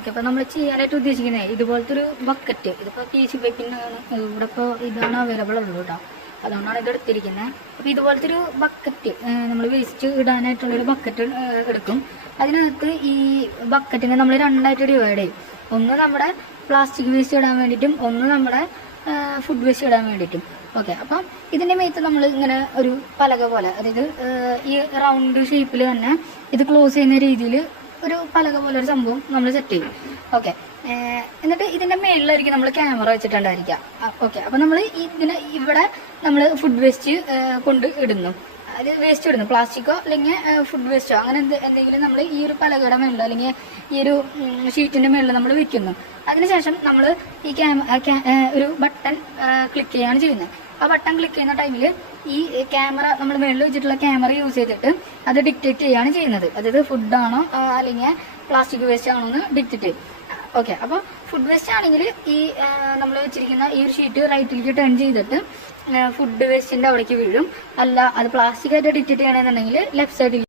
Okay, അപ്പോൾ നമ്മൾ ചെയ്യാനായിട്ട് ഉദ്ദേശിക്കുന്നത് ഇതുപോലത്തെ ഒരു ബക്കറ്റ്. ഇതിപ്പോൾ PVC പൈപ്പിനാണ് ഇവിടെ ഇപ്പോൾ ഇതാണ് അവൈലബിൾ ഉള്ളൂ കേട്ടോ, അതുകൊണ്ടാണ് ഇത് എടുത്തിരിക്കുന്നത്. അപ്പോൾ ഇതുപോലത്തെ ഒരു ബക്കറ്റ് നമ്മൾ വേസ്റ്റ് ഇടാനായിട്ടുള്ളൊരു ബക്കറ്റ് എടുക്കും. അതിനകത്ത് ഈ ബക്കറ്റിനെ നമ്മൾ രണ്ടായിട്ട് ഡിവൈഡ് ചെയ്യും. ഒന്ന് നമ്മുടെ പ്ലാസ്റ്റിക് വേസ്റ്റ് ഇടാൻ വേണ്ടിയിട്ടും ഒന്ന് നമ്മുടെ ഫുഡ് വേസ്റ്റ് ഇടാൻ വേണ്ടിയിട്ടും. ഓക്കെ, അപ്പം ഇതിൻ്റെ മേത്ത് നമ്മൾ ഇങ്ങനെ ഒരു പലക പോലെ, അതായത് ഈ റൗണ്ട് ഷേപ്പിൽ തന്നെ ഇത് ക്ലോസ് ചെയ്യുന്ന രീതിയിൽ ഒരു പലക പോലെ ഒരു സംഭവം നമ്മൾ സെറ്റ് ചെയ്യും. ഓക്കെ, എന്നിട്ട് ഇതിൻ്റെ മേളിലായിരിക്കും നമ്മൾ ക്യാമറ വെച്ചിട്ടുണ്ടായിരിക്കുക. ഓക്കെ, അപ്പം നമ്മൾ ഇതിന് ഇവിടെ നമ്മൾ ഫുഡ് വേസ്റ്റ് കൊണ്ട് ഇടുന്നു, അത് വേസ്റ്റ് ഇടുന്നു, പ്ലാസ്റ്റിക്കോ അല്ലെങ്കിൽ ഫുഡ് വേസ്റ്റോ അങ്ങനെ എന്തെങ്കിലും നമ്മൾ ഈ ഒരു പലകയുടെ മേളിലോ അല്ലെങ്കിൽ ഈ ഒരു ഷീറ്റിൻ്റെ മേളിൽ നമ്മൾ വെക്കുന്നു. അതിനുശേഷം നമ്മൾ ഈ ഒരു ബട്ടൺ ക്ലിക്ക് ചെയ്യുകയാണ് ചെയ്യുന്നത്. ആ ബട്ടൺ ക്ലിക്ക് ചെയ്യുന്ന ടൈമിൽ ഈ ക്യാമറ നമ്മൾ മേളിൽ വെച്ചിട്ടുള്ള ക്യാമറ യൂസ് ചെയ്തിട്ട് അത് ഡിക്റ്റേറ്റ് ചെയ്യുകയാണ് ചെയ്യുന്നത്. അതായത് ഫുഡാണോ അല്ലെങ്കിൽ പ്ലാസ്റ്റിക് വേസ്റ്റ് ആണോ എന്ന് ഡിക്റ്റേറ്റ് ചെയ്യും. ഓക്കെ, അപ്പോൾ ഫുഡ് വേസ്റ്റ് ആണെങ്കിൽ ഈ നമ്മൾ വെച്ചിരിക്കുന്ന ഈ ഒരു ഷീറ്റ് റൈറ്റിലേക്ക് ടേൺ ചെയ്തിട്ട് ഫുഡ് വേസ്റ്റിൻ്റെ അവിടേക്ക് വീഴും. അല്ല അത് പ്ലാസ്റ്റിക് ആയിട്ട് ഡിക്റ്റേറ്റ് ചെയ്യണമെന്നുണ്ടെങ്കിൽ ലെഫ്റ്റ് സൈഡിൽ